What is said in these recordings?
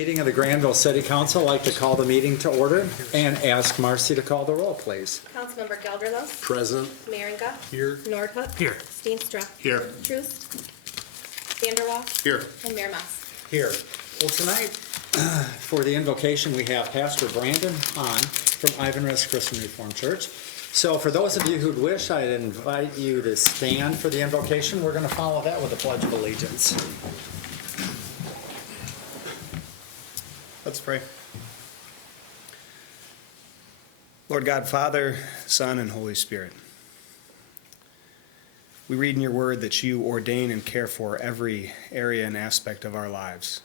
meeting of the Grandville City Council. I'd like to call the meeting to order and ask Marcy to call the roll, please. Councilmember Gelderlos. Present. Meringa. Here. Nordhook. Here. Steenstra. Here. Truist. Vanderwall. Here. And Mayor Mas. Here. Well, tonight, for the invocation, we have Pastor Brandon Hahn from Ivan Rest Christian Reformed Church. So for those of you who'd wish, I'd invite you to stand for the invocation. We're going to follow that with the Pledge of Allegiance. Let's pray. Lord God, Father, Son, and Holy Spirit, we read in your word that you ordain and care for every area and aspect of our lives.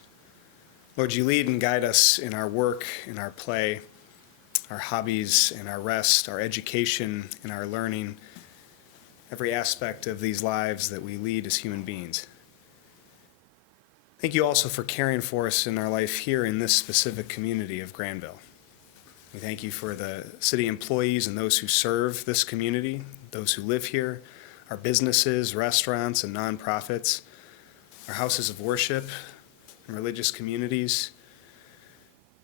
Lord, you lead and guide us in our work, in our play, our hobbies, in our rest, our education, in our learning, every aspect of these lives that we lead as human beings. Thank you also for caring for us in our life here in this specific community of Grandville. We thank you for the city employees and those who serve this community, those who live here, our businesses, restaurants, and nonprofits, our houses of worship and religious communities.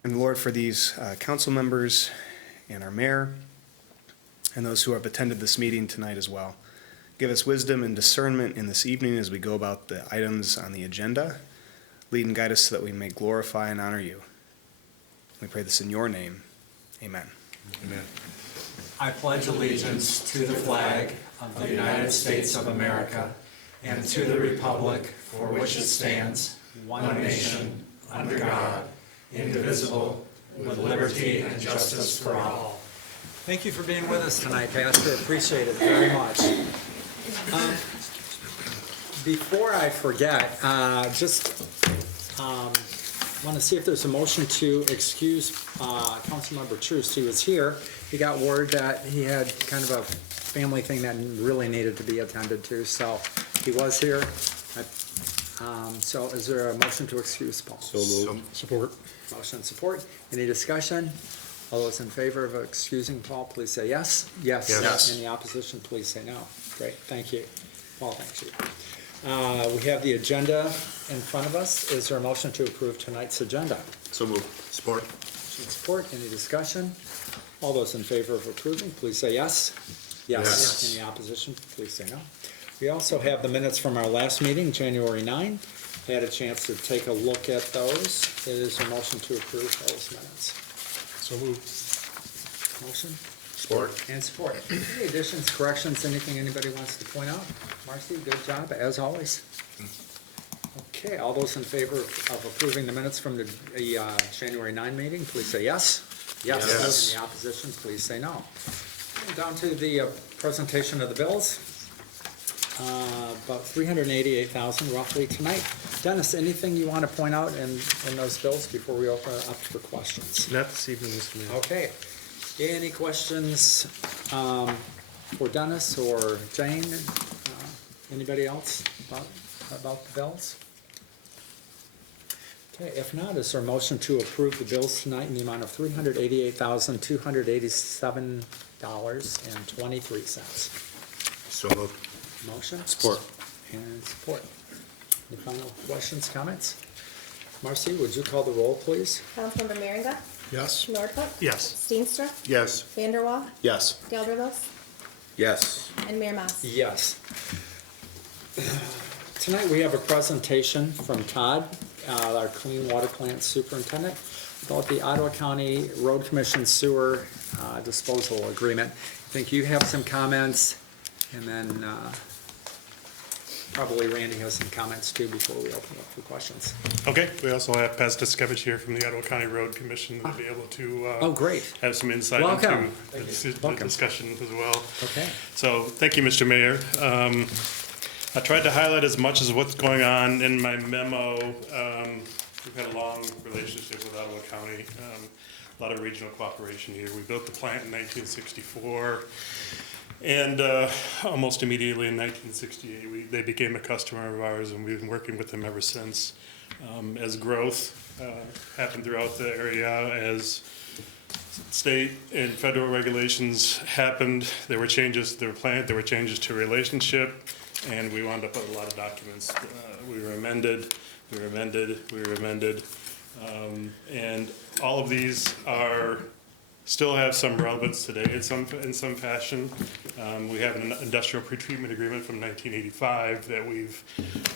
And Lord, for these council members and our mayor and those who have attended this meeting tonight as well. Give us wisdom and discernment in this evening as we go about the items on the agenda. Lead and guide us so that we may glorify and honor you. We pray this in your name. Amen. Amen. I pledge allegiance to the flag of the United States of America and to the republic for which it stands, one nation, under God, indivisible, with liberty and justice for all. Thank you for being with us tonight, Pastor. Appreciate it very much. Before I forget, want to see if there's a motion to excuse Councilmember Truist. He was here. He got word that he had kind of a family thing that really needed to be attended to, so he was here. So is there a motion to excuse Paul? So moved. Support. Motion and support. Any discussion? All those in favor of excusing Paul, please say yes. Yes. Yes. Any opposition, please say no. Great, thank you. Paul, thank you. We have the agenda in front of us. Is there a motion to approve tonight's agenda? So moved. Support. Motion and support. Any discussion? All those in favor of approving, please say yes. Yes. Any opposition, please say no. We also have the minutes from our last meeting, January 9. Had a chance to take a look at those. Is there a motion to approve those minutes? So moved. Motion? Support. And support. Any additions, corrections, anything anybody wants to point out? Marcy, good job, as always. Okay, all those in favor of approving the minutes from the January 9 meeting, please say yes. Yes. Any opposition, please say no. And down to the presentation of the bills. About $388,000 roughly tonight. Dennis, anything you want to point out in those bills before we open it up for questions? Not this evening, Mr. Mayor. Okay. Any questions for Dennis or Jane? Anybody else about the bills? Okay, if not, is there a motion to approve the bills tonight in the amount of $388,287.23? So moved. Motion? Support. And support. Any final questions, comments? Marcy, would you call the roll, please? Councilmember Meringa. Yes. Nordhook. Yes. Steenstra. Yes. Vanderwall. Yes. Gelderlos. Yes. And Mayor Mas. Yes. Tonight we have a presentation from Todd, our Clean Water Plant Superintendent, about the Ottawa County Road Commission Sewer Disposal Agreement. I think you have some comments, and then probably Randy has some comments too before we open up for questions. Okay, we also have Paz Tiskevich here from the Ottawa County Road Commission to be able to Oh, great. have some insight Welcome. into the Welcome. discussion as well. Okay. So, thank you, Mr. Mayor. I tried to highlight as much as what's going on in my memo. We've had a long relationship with Ottawa County, a lot of regional cooperation here. We built the plant in 1964. And almost immediately in 1968, they became a customer of ours, and we've been working with them ever since. As growth happened throughout the area, as state and federal regulations happened, there were changes to the plant, there were changes to relationship, and we wound up with a lot of documents. We were amended, And all of these still have some relevance today in some fashion. We have an industrial pretreatment agreement from 1985 that we've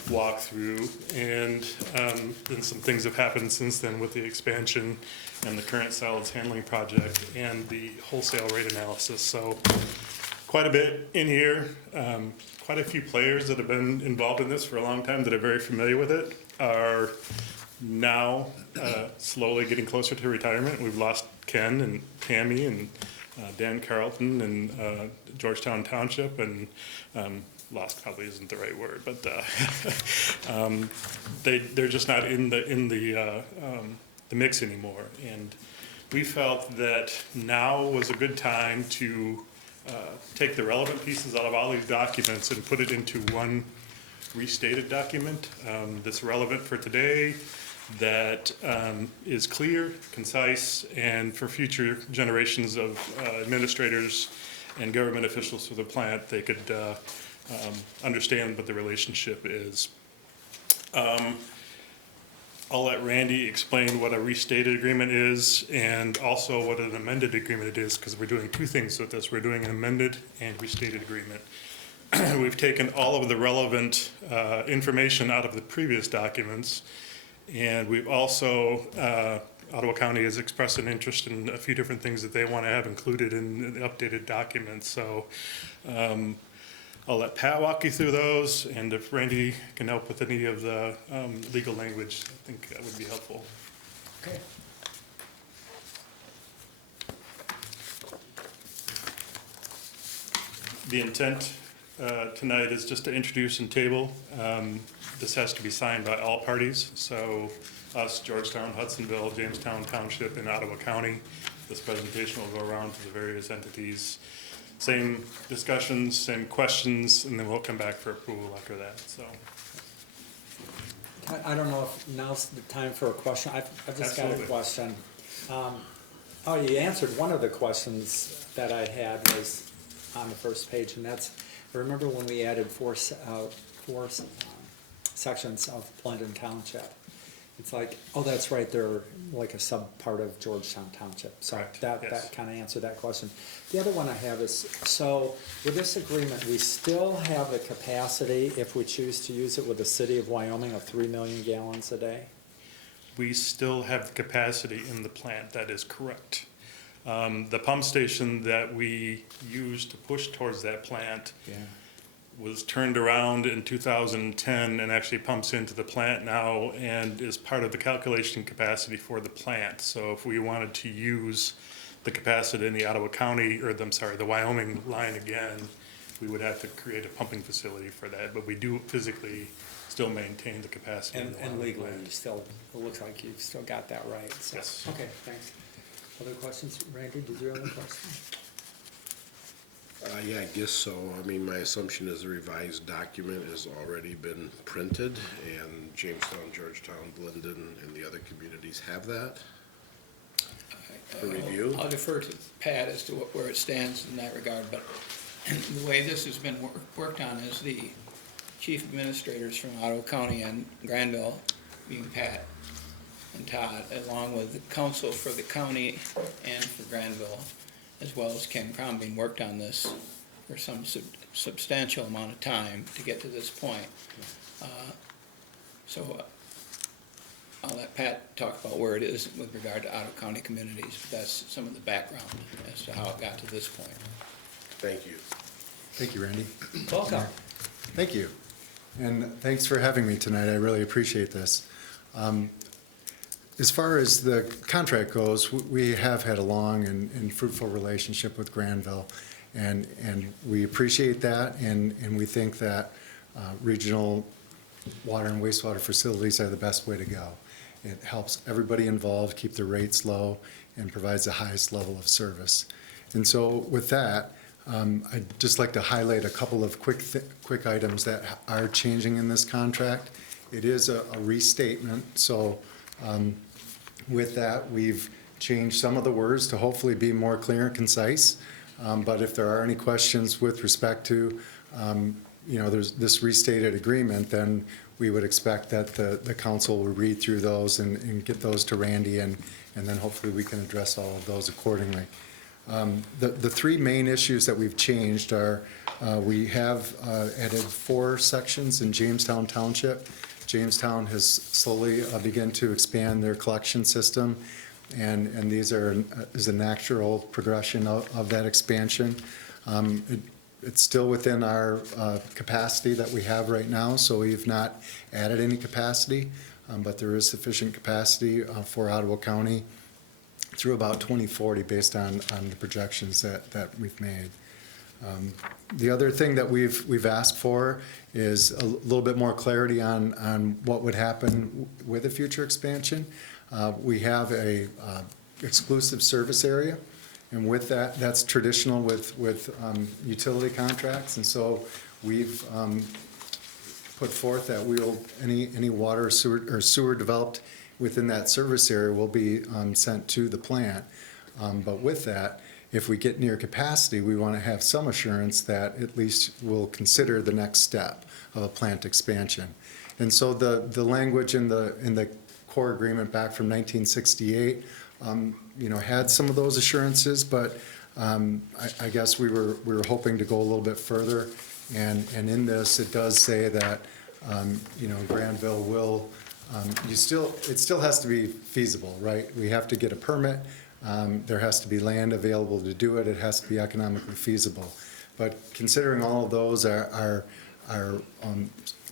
walked through, and then some things have happened since then with the expansion and the current solids handling project and the wholesale rate analysis. So quite a bit in here. Quite a few players that have been involved in this for a long time that are very familiar with it are now slowly getting closer to retirement. We've lost Ken and Tammy and Dan Carlton and Georgetown Township, and lost probably isn't the right word, but they're just not in the mix anymore. And we felt that now was a good time to take the relevant pieces out of all these documents and put it into one restated document that's relevant for today, that is clear, concise, and for future generations of administrators and government officials for the plant, they could understand what the relationship is. I'll let Randy explain what a restated agreement is and also what an amended agreement it is, because we're doing two things with this. We're doing an amended and restated agreement. We've taken all of the relevant information out of the previous documents, and we've also, Ottawa County has expressed an interest in a few different things that they want to have included in the updated documents. So I'll let Pat walk you through those, and if Randy can help with any of the legal language, I think that would be helpful. Okay. The intent tonight is just to introduce and table. This has to be signed by all parties, so us, Georgetown, Hudsonville, Jamestown Township, and Ottawa County. This presentation will go around to the various entities. Same discussions, same questions, and then we'll come back for approval after that. So, I don't know if now's the time for a question. I've just got a Absolutely. question. Oh, you answered one of the questions that I had was on the first page, and that's, I remember when we added four sections of Blendon Township. It's like, oh, that's right, they're like a sub-part of Georgetown Township. So Correct, that yes. kind of answered that question. The other one I have is, so with this agreement, we still have the capacity, if we choose to use it with the city of Wyoming, of 3 million gallons a day? we still have capacity in the plant, that is correct. The pump station that we used to push towards that plant Yeah. was turned around in 2010 and actually pumps into the plant now and is part of the calculation capacity for the plant. So if we wanted to use the capacity in the Ottawa County, or the Wyoming line again, we would have to create a pumping facility for that, but we do physically still maintain the capacity. in the And Wyoming legally, plant. you still, it looks like you've still got that right, so. Yes. Okay, thanks. Other questions? Randy, did you have a question? Yeah, I guess so. I mean, my assumption is the revised document has already been printed, and Jamestown, Georgetown, Blendon, and the other communities have that for review. I'll defer to Pat as to where it stands in that regard, but the way this has been worked on is the chief administrators from Ottawa County and Grandville, being Pat and Todd, along with the council for the county and for Grandville, as well as Ken Crombie, worked on this for some substantial amount of time to get to this point. So I'll let Pat talk about where it is with regard to Ottawa County communities, but that's some of the background as to how it got to this point. Thank you. Thank you, Randy. Welcome. Thank you. And thanks for having me tonight. I really appreciate this. As far as the contract goes, we have had a long and fruitful relationship with Grandville, and we appreciate that, and we think that regional water and wastewater facilities are the best way to go. It helps everybody involved keep the rates low and provides the highest level of service. And so with that, I'd just like to highlight a couple of quick items that are changing in this contract. It is a restatement, so with that, we've changed some of the words to hopefully be more clear and concise. But if there are any questions with respect to there's this restated agreement, then we would expect that the council will read through those and get those to Randy, and then hopefully we can address all of those accordingly. The three main issues that we've changed are, we have added 4 sections in Jamestown Township. Jamestown has slowly begun to expand their collection system, and these is a natural progression of that expansion. It's still within our capacity that we have right now, so we've not added any capacity, but there is sufficient capacity for Ottawa County through about 2040 based on the projections that we've made. The other thing that we've asked for is a little bit more clarity on what would happen with a future expansion. We have a exclusive service area, and with that, that's traditional with utility contracts, and so we've put forth that any water or sewer developed within that service area will be sent to the plant. But with that, if we get near capacity, we want to have some assurance that at least we'll consider the next step of a plant expansion. And so the language in the core agreement back from 1968, had some of those assurances, but I guess we were hoping to go a little bit further. And in this, it does say that, Grandville will, it still has to be feasible, right? We have to get a permit. There has to be land available to do it. It has to be economically feasible. But considering all of those are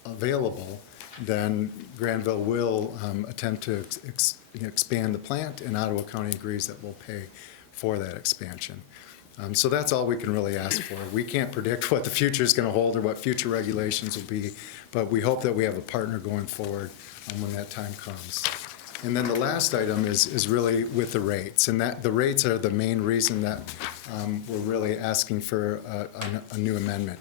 available, then Grandville will attempt to expand the plant, and Ottawa County agrees that we'll pay for that expansion. So that's all we can really ask for. We can't predict what the future is going to hold or what future regulations will be, but we hope that we have a partner going forward when that time comes. And then the last item is really with the rates, and that the rates are the main reason that we're really asking for a new amendment.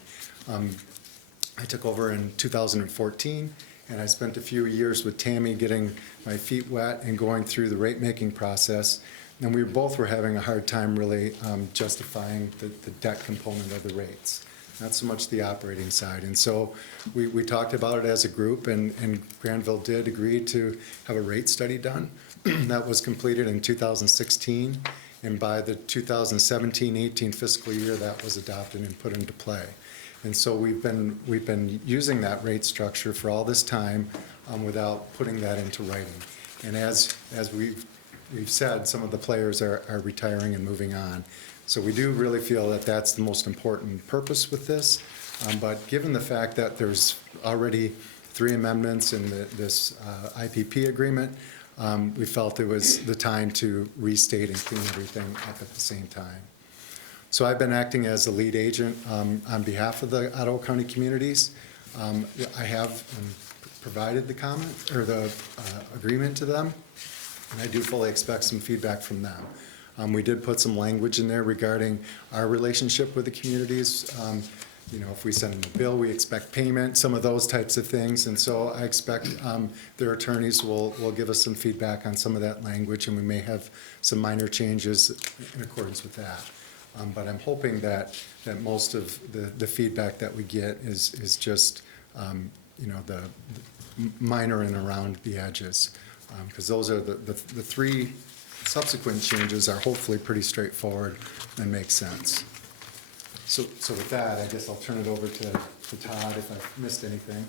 I took over in 2014, and I spent a few years with Tammy getting my feet wet and going through the rate-making process, and we both were having a hard time really justifying the debt component of the rates, not so much the operating side. And so we talked about it as a group, and Grandville did agree to have a rate study done. That was completed in 2016, and by the 2017-18 fiscal year, that was adopted and put into play. And so we've been using that rate structure for all this time without putting that into writing. And as we've said, some of the players are retiring and moving on. So we do really feel that that's the most important purpose with this. But given the fact that there's already 3 amendments in this IPP agreement, we felt it was the time to restate and clean everything up at the same time. So I've been acting as the lead agent on behalf of the Ottawa County communities. I have provided the comment or the agreement to them, and I do fully expect some feedback from them. We did put some language in there regarding our relationship with the communities. If we send them a bill, we expect payment, some of those types of things. And so I expect their attorneys will give us some feedback on some of that language, and we may have some minor changes in accordance with that. But I'm hoping that most of the feedback that we get is just, the minor and around the edges. Because those are the 3 subsequent changes are hopefully pretty straightforward and make sense. So with that, I guess I'll turn it over to Todd if I've missed anything.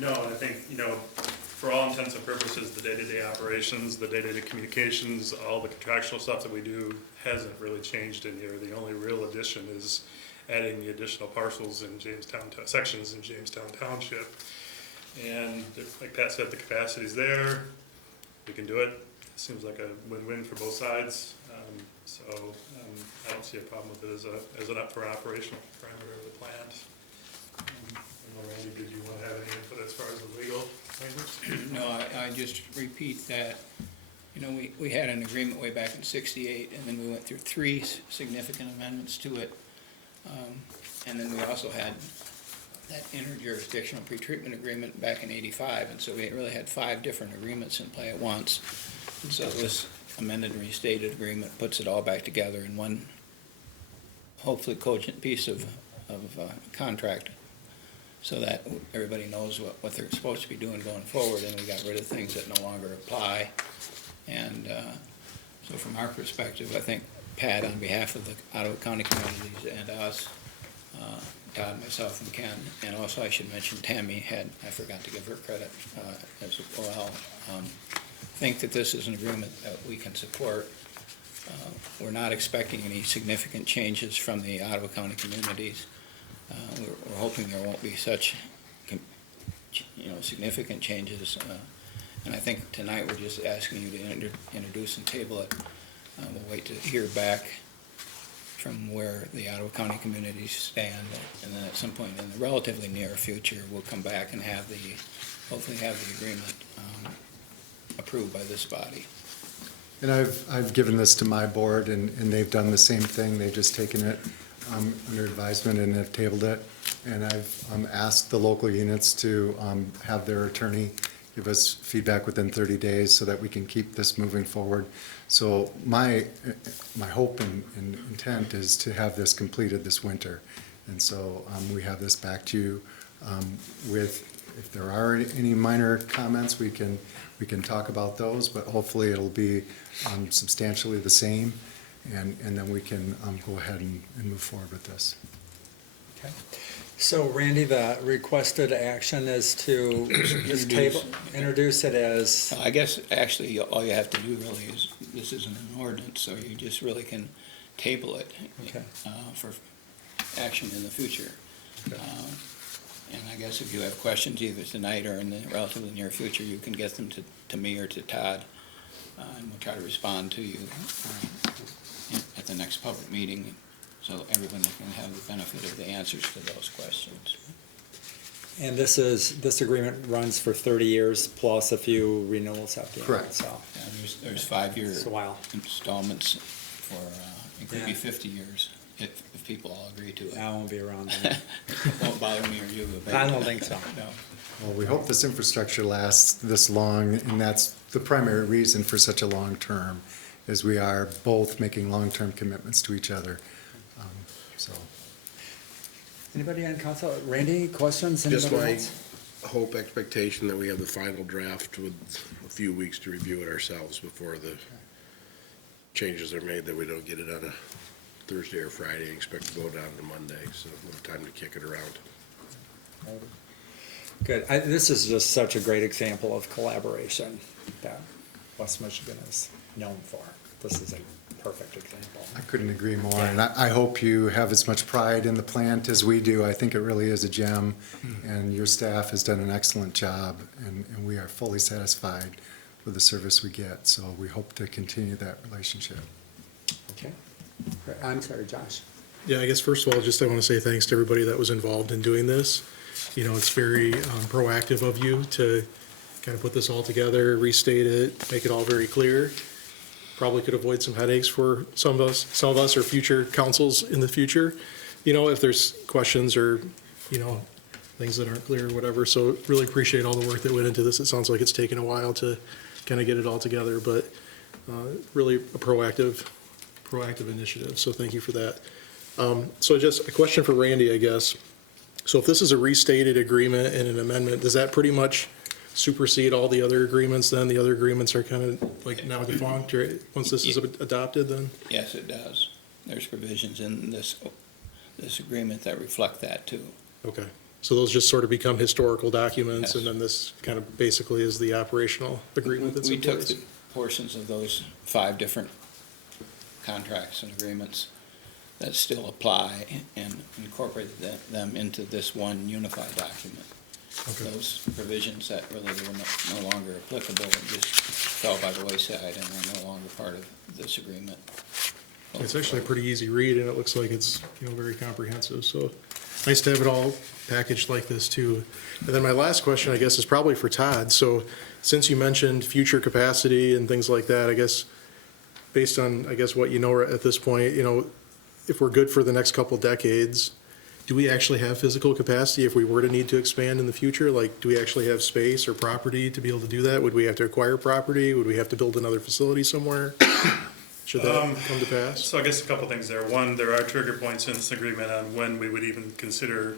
No, I think, for all intents and purposes, the day-to-day operations, the day-to-day communications, all the contractual stuff that we do hasn't really changed in here. The only real addition is adding the additional parcels in sections in Jamestown Township. And like Pat said, the capacity's there. We can do it. Seems like a win-win for both sides. I don't see a problem with it as an up for operational parameter of the plant. Randy, did you want to have any input as far as the legal language? No, I just repeat that, we had an agreement way back in '68, and then we went through 3 significant amendments to it. And then we also had that interjurisdictional pretreatment agreement back in '85, and so we really had 5 different agreements in play at once. And so this amended and restated agreement puts it all back together in one hopefully cogent piece of contract. so that everybody knows what they're supposed to be doing going forward, and we got rid of things that no longer apply. And so from our perspective, I think Pat, on behalf of the Ottawa County communities and us, Todd, myself, and Ken, and also I should mention Tammy, I forgot to give her credit as well, think that this is an agreement that we can support. We're not expecting any significant changes from the Ottawa County communities. We're hoping there won't be such, significant changes. And I think tonight we're just asking you to introduce and table it. We'll wait to hear back from where the Ottawa County communities stand, and then at some point in the relatively near future, we'll come back and hopefully have the agreement approved by this body. And I've given this to my board, and they've done the same thing. They've just taken it under advisement and have tabled it. And I've asked the local units to have their attorney give us feedback within 30 days so that we can keep this moving forward. So my hope and intent is to have this completed this winter. And so we have this back to you with, if there are any minor comments, we can talk about those, but hopefully it'll be substantially the same, and then we can go ahead and move forward with this. Okay. So Randy, the requested action is to just introduce it as, I guess actually all you have to do really is, this isn't an ordinance, so you just really can table it Okay. For action in the future. And I guess if you have questions either tonight or in the relatively near future, you can get them to me or to Todd, and we'll try to respond to you at the next public meeting, so everyone can have the benefit of the answers to those questions. and this agreement runs for 30 years plus a few renewals at the end. Correct. So Yeah, there's 5-year it's a while. installments for, it could be Yeah. 50 years if people all agree to it. I won't be around then. It won't bother me or you. But I don't think so. No. Well, we hope this infrastructure lasts this long, and that's the primary reason for such a long term, is we are both making long-term commitments to each other. So, Anybody on council? Randy, questions? Just Anybody my else? hope, expectation that we have the final draft with a few weeks to review it ourselves before the changes are made, that we don't get it on a Thursday or Friday, expect to go down to Monday, so we'll have time to kick it around. Good. This is just such a great example of collaboration that West Michigan is known for. This is a perfect example. I couldn't agree more, and I hope you have as much pride in the plant as we do. I think it really is a gem, and your staff has done an excellent job, and we are fully satisfied with the service we get, so we hope to continue that relationship. Okay. Great. I'm sorry, Josh. Yeah, I guess first of all, I want to say thanks to everybody that was involved in doing this. You know, it's very proactive of you to kind of put this all together, restate it, make it all very clear. Probably could avoid some headaches for some of us or future councils in the future, you know, if there's questions or, you know, things that aren't clear or whatever. So really appreciate all the work that went into this. It sounds like it's taken a while to kind of get it all together, but really a proactive initiative. So thank you for that. So just a question for Randy, I guess. So if this is a restated agreement and an amendment, does that pretty much supersede all the other agreements then? The other agreements are kind of like now defunct, right? Once this is adopted then? Yes, it does. There's provisions in this agreement that reflect that too. Okay. So those just sort of become historical documents, Yes. and then this kind of basically is the operational agreement that's We in took place? the portions of those 5 different contracts and agreements that still apply and incorporated them into this one unified document. Okay. Those provisions that really were no longer applicable just fell by the wayside and are no longer part of this agreement. It's actually a pretty easy read, and it looks like it's, you know, very comprehensive, so nice to have it all packaged like this too. And then my last question, I guess, is probably for Todd. So since you mentioned future capacity and things like that, I guess, based on, I guess, what you know at this point, you know, if we're good for the next couple decades, do we actually have physical capacity if we were to need to expand in the future? Like, do we actually have space or property to be able to do that? Would we have to acquire property? Would we have to build another facility somewhere? should that come to pass? So I guess a couple things there. One, there are trigger points in this agreement on when we would even consider,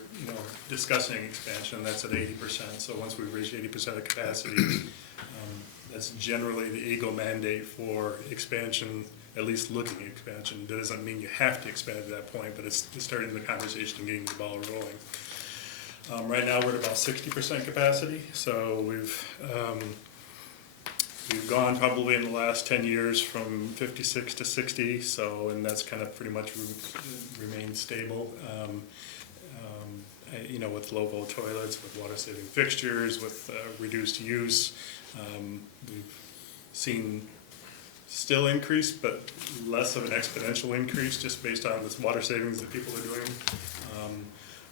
discussing expansion. That's at 80%. So once we reach 80% of capacity, that's generally the Eagle mandate for expansion, at least looking at expansion. That doesn't mean you have to expand at that point, but it's starting the conversation and getting the ball rolling. Right now, we're at about 60% capacity, so we've gone probably in the last 10 years from 56 to 60, and that's kind of pretty much remained stable. With low-vol toilets, with water-saving fixtures, with reduced use. We've seen still increase, but less of an exponential increase just based on this water savings that people are doing.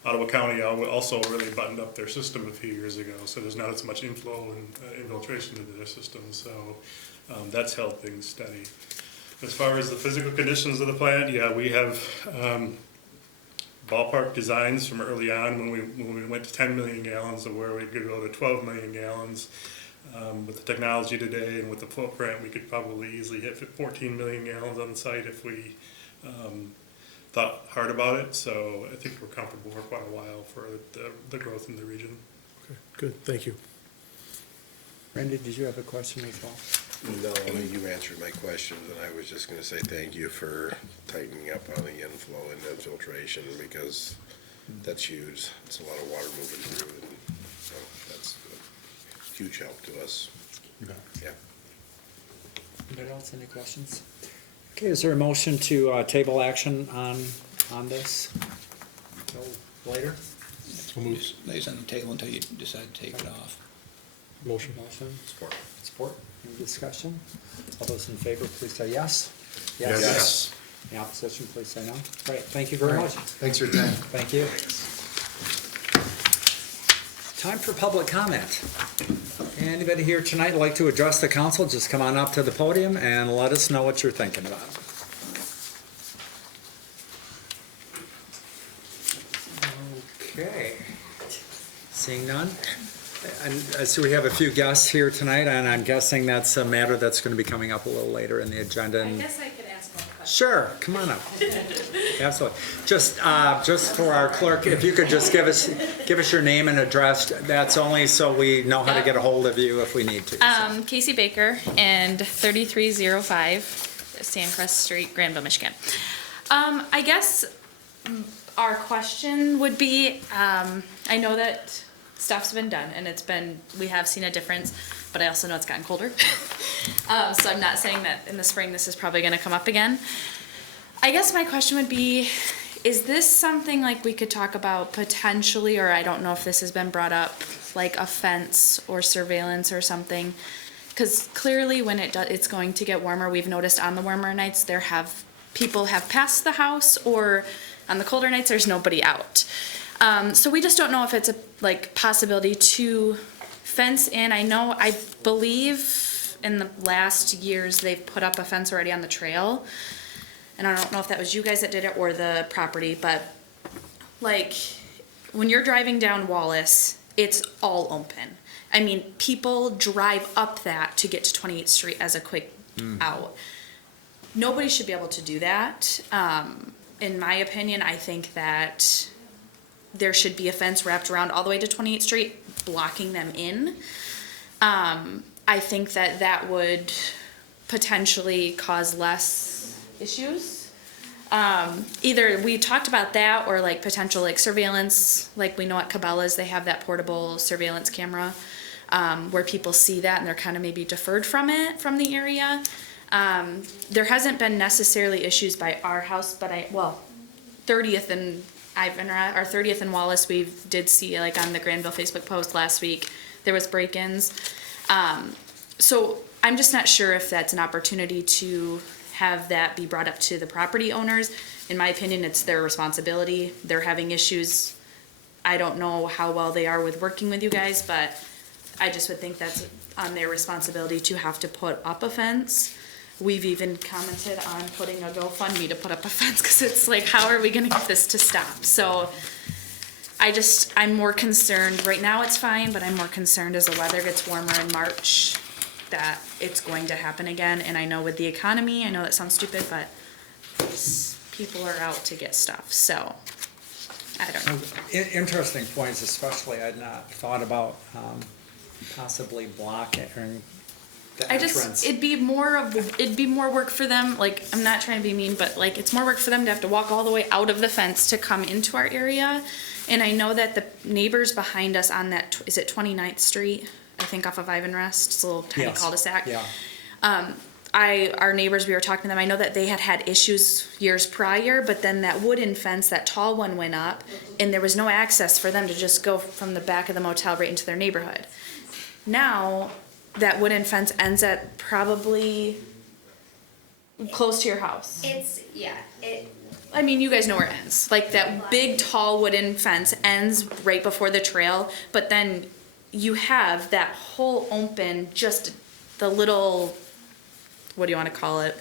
Ottawa County also really buttoned up their system a few years ago, so there's not as much inflow and infiltration into their system, so that's held things steady. As far as the physical conditions of the plant, yeah, we have ballpark designs from early on when we went to 10 million gallons of where we could go to 12 million gallons. With the technology today and with the footprint, we could probably easily hit 14 million gallons on site if we thought hard about it. So I think we're comfortable for quite a while for the growth in the region. Okay, good, thank you. Randy, did you have a question as well? No, you answered my questions, and I was just gonna say thank you for tightening up on the inflow and infiltration, because that's huge. It's a lot of water moving through, and so that's a huge help to us. You bet. Yeah. Anybody else, any questions? Okay, is there a motion to table action on this? Till later? So moved. Lays on the table until you decide to take it off. Motion. Motion, Support. support, any discussion? All those in favor, please say yes. Yes. Any opposition, please say no. Great, thank you very much. Thanks for your time. Thank you. Time for public comment. Anybody here tonight like to address the council, just come on up to the podium and let us know what you're thinking about. Okay. Seeing none? And I see we have a few guests here tonight, and I'm guessing that's a matter that's going to be coming up a little later in the agenda. I and- guess I could ask one question. Sure, come on up. Absolutely. Just for our clerk, if you could just give us your name and address, that's only so we know how to get a hold of you if we need to. so. Casey Baker and 3305 Sandcrest Street, Grandville, Michigan. I guess our question would be, I know that stuff's been done and we have seen a difference, but I also know it's gotten colder. So I'm not saying that in the spring this is probably gonna come up again. I guess my question would be, is this something like we could talk about potentially, or I don't know if this has been brought up, like a fence or surveillance or something? Because clearly when it's going to get warmer, we've noticed on the warmer nights people have passed the house, or on the colder nights there's nobody out. So we just don't know if it's a possibility to fence in. I believe in the last years they've put up a fence already on the trail. And I don't know if that was you guys that did it or the property, but when you're driving down Wallace, it's all open. I mean, people drive up that to get to 28th Street as a quick out. Nobody should be able to do that. In my opinion, I think that there should be a fence wrapped around all the way to 28th Street, blocking them in. I think that would potentially cause less issues. Either we talked about that or potential surveillance, we know at Cabela's they have that portable surveillance camera where people see that and they're kind of maybe deferred from the area. There hasn't been necessarily issues by our house, but 30th and our 30th and Wallace, we did see on the Grandville Facebook post last week, there was break-ins. So I'm just not sure if that's an opportunity to have that be brought up to the property owners. In my opinion, it's their responsibility. They're having issues. I don't know how well they are with working with you guys, but I just would think that's on their responsibility to have to put up a fence. We've even commented on putting a GoFundMe to put up a fence because it's how are we going to get this to stop? So I'm more concerned. Right now it's fine, but I'm more concerned as the weather gets warmer in March that it's going to happen again. And I know with the economy, I know that sounds stupid, but people are out to get stuff, so I don't know. Interesting points, especially I'd not thought about possibly blocking the I entrance. just, it'd be more work for them, like, I'm not trying to be mean, but like, it's more work for them to have to walk all the way out of the fence to come into our area. And I know that the neighbors behind us on that, is it 29th Street? I think off of Ivan Rest, it's a little tiny Yes. cul-de-sac. Yeah. Our neighbors, we were talking to them, I know that they had issues years prior, but then that wooden fence, that tall one went up, and there was no access for them to just go from the back of the motel right into their neighborhood. Now, that wooden fence ends at probably close to your house. I mean, you guys know where it ends. Like that big tall wooden fence ends right before the trail, but then you have that whole open, just the little, what do you want to call it?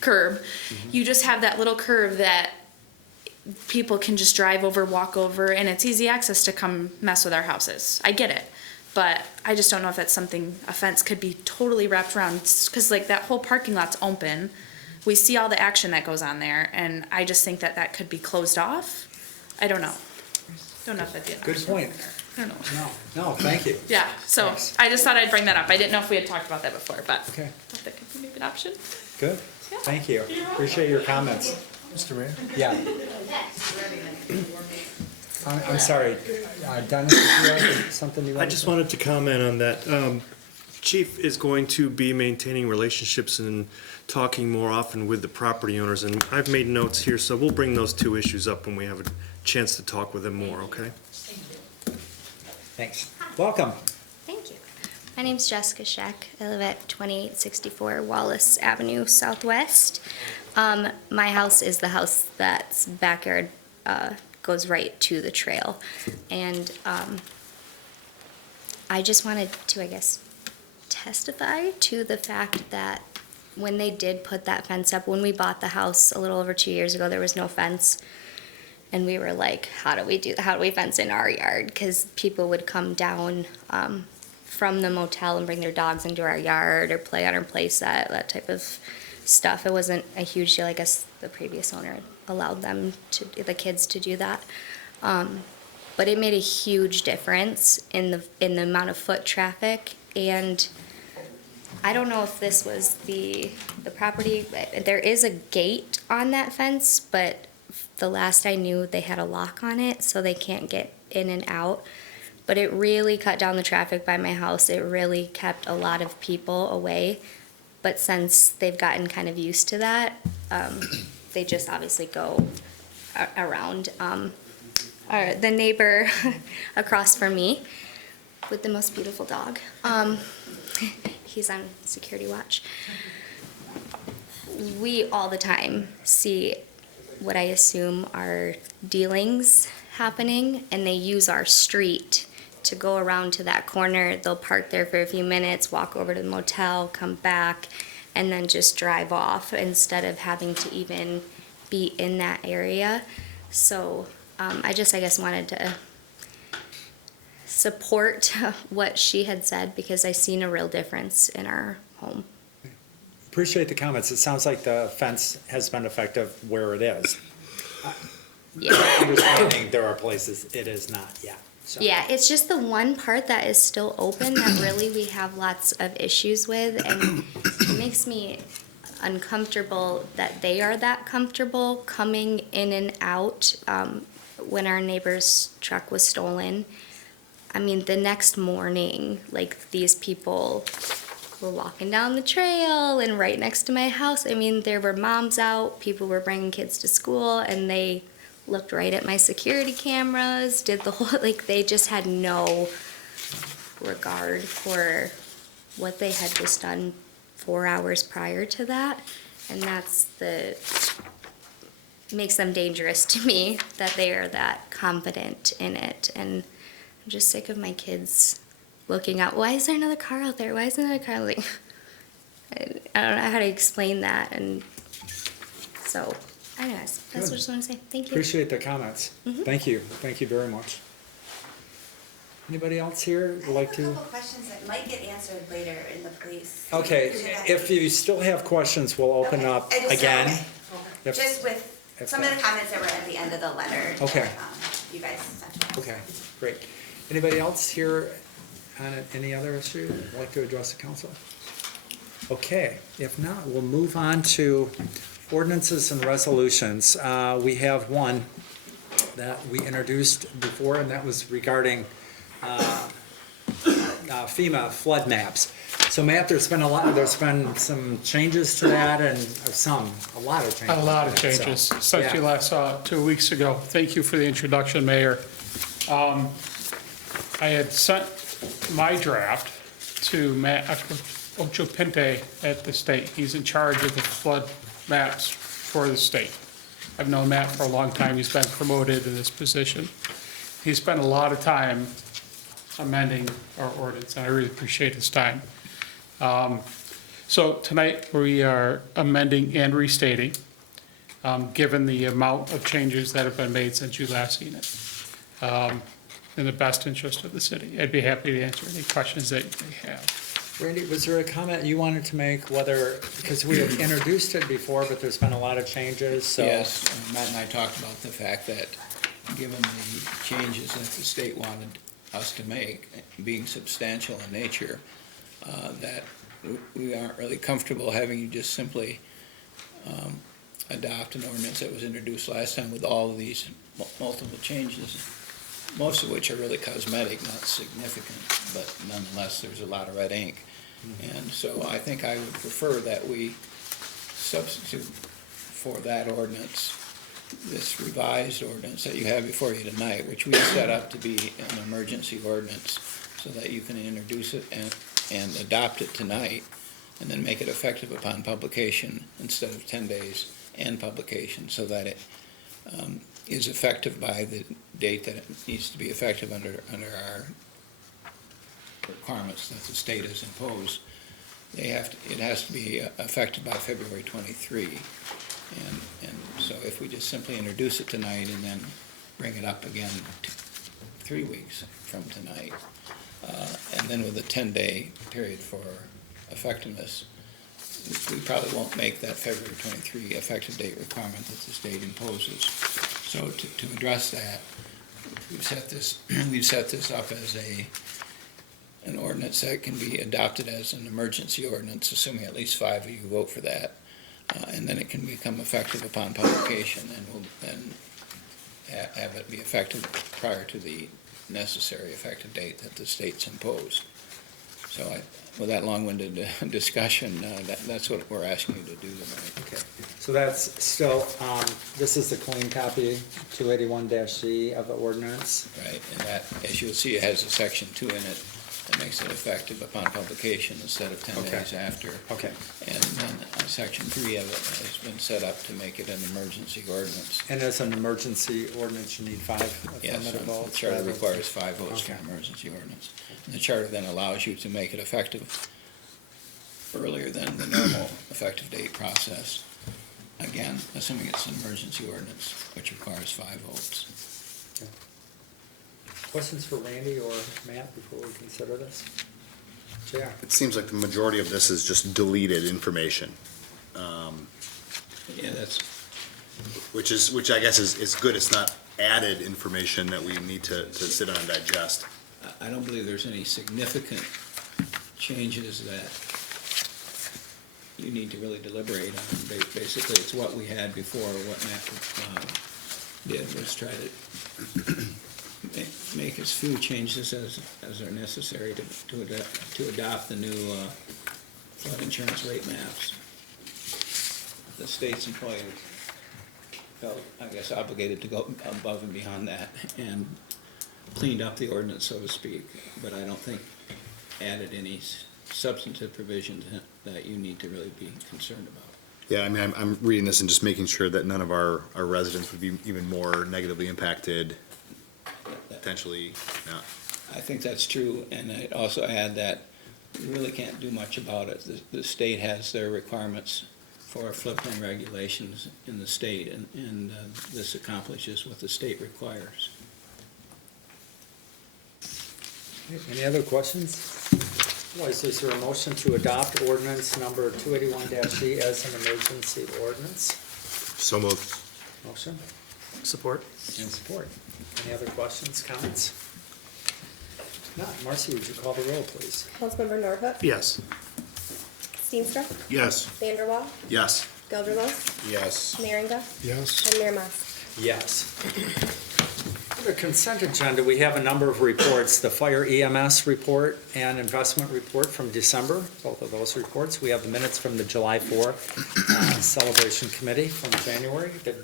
Curb. You just have that little curve that people can just drive over, walk over, and it's easy access to come mess with our houses. I get it. But I just don't know if that's something, a fence could be totally wrapped around, because like that whole parking lot's open. We see all the action that goes on there, and I just think that that could be closed off. I don't know. Don't know if that'd be an Good option. point. I don't know. No, thank you. Yeah, so Thanks. I just thought I'd bring that up. I didn't know if we had talked about that before, but I Okay, thought that could be maybe an option. good. Yeah. Thank you. Appreciate your comments. Mr. Mayor? Yeah. I'm sorry, Dennis, did you have something you I wanted just to say? wanted to comment on that. Chief is going to be maintaining relationships and talking more often with the property owners, and I've made notes here, so we'll bring those two issues up when we have a chance to talk with them more, okay? Thanks. Welcome. Thank you. My name's Jessica Scheck. I live at 2864 Wallace Avenue Southwest. My house is the house that's backyard goes right to the trail. And I just wanted to, I guess, testify to the fact that when they did put that fence up, when we bought the house a little over 2 years ago, there was no fence. And we were like, how do we fence in our yard? Because people would come down from the motel and bring their dogs into our yard or play on our play set, that type of stuff. It wasn't a huge deal. I guess the previous owner allowed the kids to do that. But it made a huge difference in the amount of foot traffic. And I don't know if this was the property. There is a gate on that fence, but the last I knew, they had a lock on it, so they can't get in and out. But it really cut down the traffic by my house. It really kept a lot of people away. But since they've gotten kind of used to that, they just obviously go around. The neighbor across from me with the most beautiful dog, he's on security watch. We all the time see what I assume are dealings happening, and they use our street to go around to that corner. They'll park there for a few minutes, walk over to the motel, come back, and then just drive off instead of having to even be in that area. So I guess wanted to support what she had said, because I seen a real difference in our home. Appreciate the comments. It sounds like the fence has been effective where it is. Yeah. Understanding there are places it is not yet. So. Yeah, it's just the one part that is still open that really we have lots of issues with, and it makes me uncomfortable that they are that comfortable coming in and out. When our neighbor's truck was stolen, I mean, the next morning, like, these people were walking down the trail and right next to my house. I mean, there were moms out, people were bringing kids to school, and they looked right at my security cameras, did the whole, like, they just had no regard for what they had just done 4 hours prior to that. And makes them dangerous to me, that they are that confident in it. And I'm just sick of my kids looking out, why is there another car out there? Why isn't there another car? Like, I don't know how to explain that. And so, anyways, that's what I just want to say. Thank you. Appreciate the comments. Thank you. Thank you very much. Anybody else here would like I have a to? couple questions that might get answered later in the police. Okay, Because you're not- if you still have questions, we'll open Okay, up I just- again. okay. If- Just with if some of that- the comments that were at the end of the letter. Okay. that, you guys sent to us. Okay, great. Anybody else here on any other issue would like to address the council? Okay, if not, we'll move on to ordinances and resolutions. We have one that we introduced before, and that was regarding FEMA flood maps. So Matt, there's been some changes to that and a lot of changes. A lot of to that, changes so, since you yeah. last saw it 2 weeks ago. Thank you for the introduction, Mayor. I had sent my draft to Matt Ochopinte at the state. He's in charge of the flood maps for the state. I've known Matt for a long time. He's been promoted in this position. He spent a lot of time amending our ordinance, and I really appreciate his time. So tonight, we are amending and restating, given the amount of changes that have been made since you last seen it, in the best interest of the city. I'd be happy to answer any questions that you may have. Randy, was there a comment you wanted to make, because we have introduced it before, but there's been a lot of changes, so. Yes, Matt and I talked about the fact that, given the changes that the state wanted us to make, being substantial in nature, that we aren't really comfortable having you just simply adopt an ordinance that was introduced last time with all of these multiple changes, most of which are really cosmetic, not significant, but nonetheless, there's a lot of red ink. And so I think I would prefer that we substitute for that ordinance this revised ordinance that you have before you tonight, which we set up to be an emergency ordinance, so that you can introduce it and adopt it tonight, and then make it effective upon publication instead of 10 days and publication, so that it is effective by the date that it needs to be effective under our requirements that the state has imposed. It has to be effective by February 23. And so if we just simply introduce it tonight and then bring it up again 3 weeks from tonight, and then with a 10-day period for effectiveness, we probably won't make that February 23 effective date requirement that the state imposes. So to address that, we've set this up as an ordinance that can be adopted as an emergency ordinance, assuming at least 5 of you vote for that. And then it can become effective upon publication, and we'll then have it be effective prior to the necessary effective date that the state's imposed. So with that long-winded discussion, that's what we're asking you to do tonight. Okay, so that's still, this is the clean copy, 281-C of the ordinance. Right, and that, as you'll see, it has a section 2 in it that makes it effective upon publication instead of 10 Okay. days after. Okay. And then section 3 of it has been set up to make it an emergency ordinance. And as an emergency ordinance, you need 5 Yes, affirmative the votes? charter rather- requires 5 votes for Okay. an emergency ordinance. And the charter then allows you to make it effective earlier than the normal effective date process. Again, assuming it's an emergency ordinance, which requires 5 votes. Questions for Randy or Matt before we consider this? JR? It seems like the majority of this is just deleted information, Yeah, that's, which I guess is good. It's not added information that we need to sit down and digest. I don't believe there's any significant changes that you need to really deliberate on. Basically, it's what we had before. What Matt did was try to make as few changes as are necessary to adopt the new flood insurance rate maps. The state's employee felt, I guess, obligated to go above and beyond that and cleaned up the ordinance, so to speak, but I don't think added any substantive provisions that you need to really be concerned about. Yeah, I mean, I'm reading this and just making sure that none of our residents would be even more negatively impacted, potentially not. I think that's true, and I'd also add that we really can't do much about it. The state has their requirements for floodplain regulations in the state, and this accomplishes what the state requires. Any other questions? Otherwise, is there a motion to adopt ordinance number 281-G as an emergency ordinance? So moved. Motion Support? and support. Any other questions, comments? Not. Marcy, would you call the roll, please? Councilmember Nordhook. Yes. Steenstra. Yes. Vanderwall. Yes. Gelderlos. Yes. Merringa. Yes. And Mayor Mas. Yes. The consent agenda, we have a number of reports, the fire EMS report and investment report from December, both of those reports. We have the minutes from the July 4 celebration committee from January, the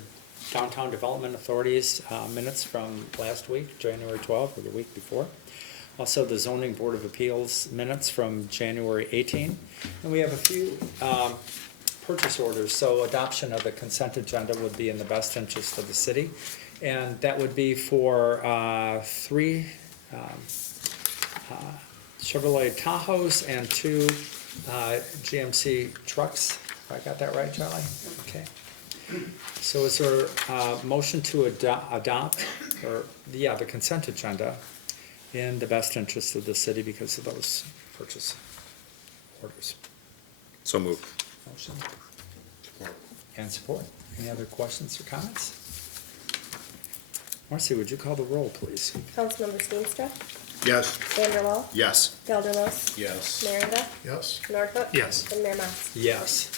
Downtown Development Authority's minutes from last week, January 12th, or the week before. Also, the Zoning Board of Appeals minutes from January 18. And we have a few purchase orders, so adoption of the consent agenda would be in the best interest of the city. And that would be for 3 Chevrolet Tahoes and 2 GMC trucks. If I got that right, Charlie? Okay. So is there a motion to adopt, or, yeah, the consent agenda in the best interest of the city because of those purchase orders? So moved. Motion. And support. Any other questions or comments? Marcy, would you call the roll, please? Councilmember Steenstra. Yes. Vanderwall. Yes. Gelderlos. Yes. Merringa. Yes. Nordhook. Yes. And Mayor Mas. Yes.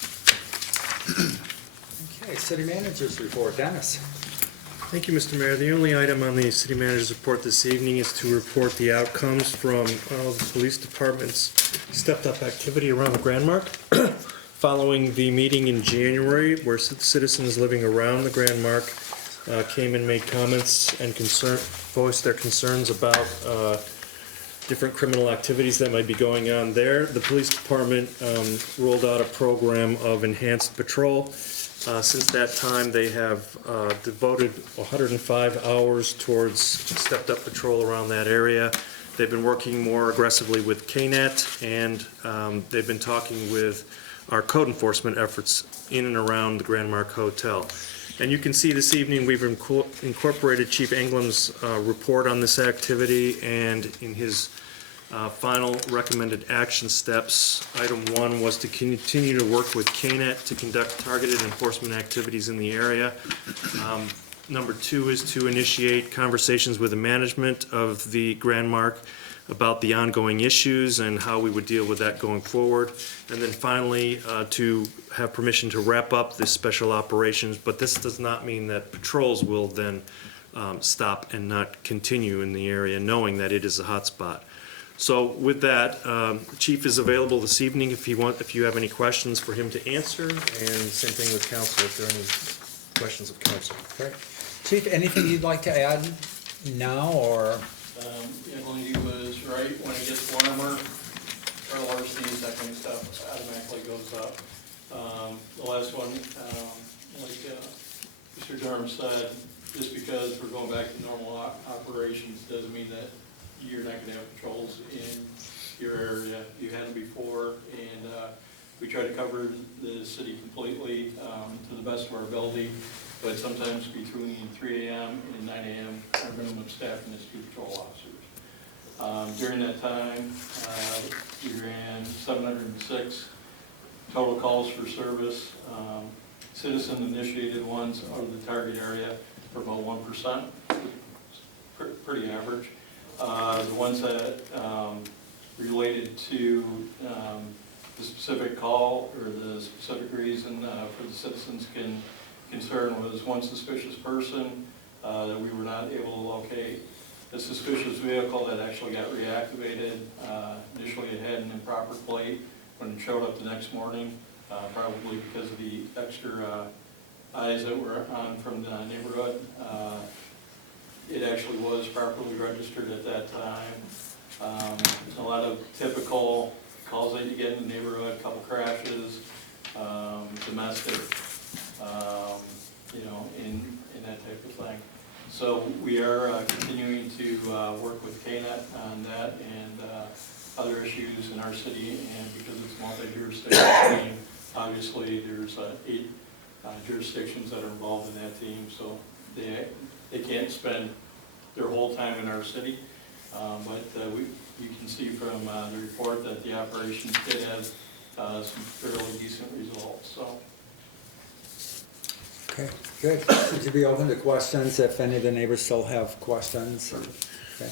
Okay, city managers report. Dennis? Thank you, Mr. Mayor. The only item on the city manager's report this evening is to report the outcomes from the police department's stepped-up activity around the Grand Mark. Following the meeting in January, where citizens living around the Grand Mark came and made comments and voiced their concerns about different criminal activities that might be going on there. The police department rolled out a program of enhanced patrol. Since that time, they have devoted 105 hours towards stepped-up patrol around that area. They've been working more aggressively with KNET, and they've been talking with our code enforcement efforts in and around the Grand Mark Hotel. And you can see this evening, we've incorporated Chief Englam's report on this activity, and in his final recommended action steps, item 1 was to continue to work with KNET to conduct targeted enforcement activities in the area. Number 2 is to initiate conversations with the management of the Grand Mark about the ongoing issues and how we would deal with that going forward. And then finally, to have permission to wrap up this special operations, but this does not mean that patrols will then stop and not continue in the area, knowing that it is a hot spot. So with that, the chief is available this evening if you have any questions for him to answer, and same thing with council if there are any questions of council. Great. Chief, anything you'd like to add now, or? Emily was right, when it gets warmer, our sneeze, that kind of stuff automatically goes up. The last one, like Mr. Durham said, just because we're going back to normal operations doesn't mean that you're not gonna have patrols in your area. You had them before, and we try to cover the city completely to the best of our ability, but sometimes between 3 a.m. and 9 a.m. our minimum staffing is 2 patrol officers. During that time, we ran 706 total calls for service. Citizen-initiated ones out of the target area for about 1%, pretty average. The ones that related to the specific call or the specific reason for the citizens' concern was one suspicious person that we were not able to locate. A suspicious vehicle that actually got reactivated. Initially it had an improper plate. When it showed up the next morning, probably because of the extra eyes that were on from the neighborhood, it actually was properly registered at that time. A lot of typical calls that you get in the neighborhood, a couple crashes, domestic, in that type of thing. So we are continuing to work with KNET on that and other issues in our city, and because it's multi-jurisdictional team, obviously there's 8 jurisdictions that are involved in that team, so they can't spend their whole time in our city, but you can see from the report that the operations did have some fairly decent results, so. Okay, good. Would you be open to questions if any of the neighbors still have questions? Okay.